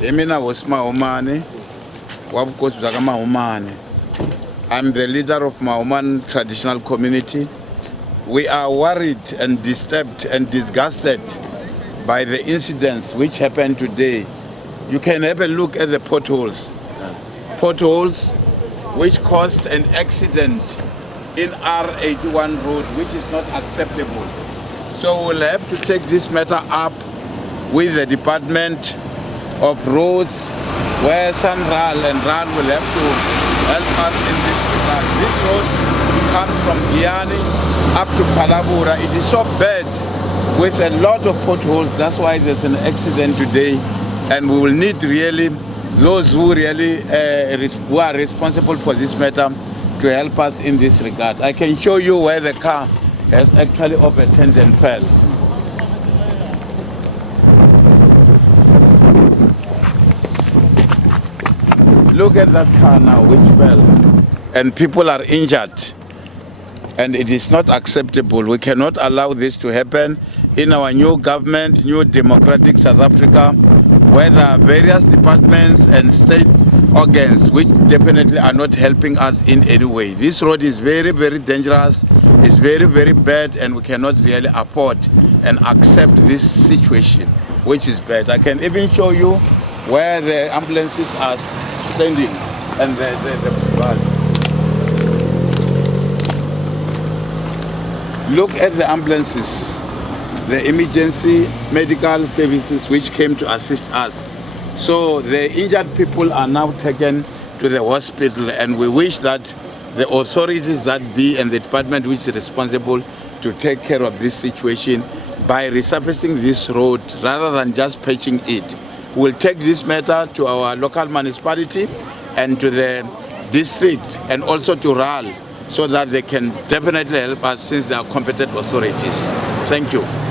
Emina Mahomane, Wabukos Mahomane. I'm the leader of Mahoman traditional community. We are worried and disturbed and disgusted by the incidents which happened today. You can have a look at the potholes. Potholes which caused an accident in R81 road, which is not acceptable. So we'll have to take this matter up with the Department of Roads, where Sanral and RAL will have to help us in this regard. This road comes from Giyani up to Phalaborwa. It is so bad with a lot of potholes. That's why there's an accident today, and we will need really those who really who are responsible for this matter to help us in this regard. I can show you where the car has actually overturned and fell. Look at that car now which fell, and people are injured, and it is not acceptable. We cannot allow this to happen in our new government, new democratic South Africa, where there are various departments and state organs which definitely are not helping us in any way. This road is very, very dangerous, it's very, very bad, and we cannot really afford and accept this situation, which is bad. I can even show you where the ambulances are standing and the bus. Look at the ambulances, the emergency medical services which came to assist us. So the injured people are now taken to the hospital, and we wish that the authorities that be and the department which is responsible to take care of this situation by resurfacing this road rather than just patching it. We'll take this matter to our local municipality and to the district and also to RAL so that they can definitely help us since they are competent authorities. Thank you.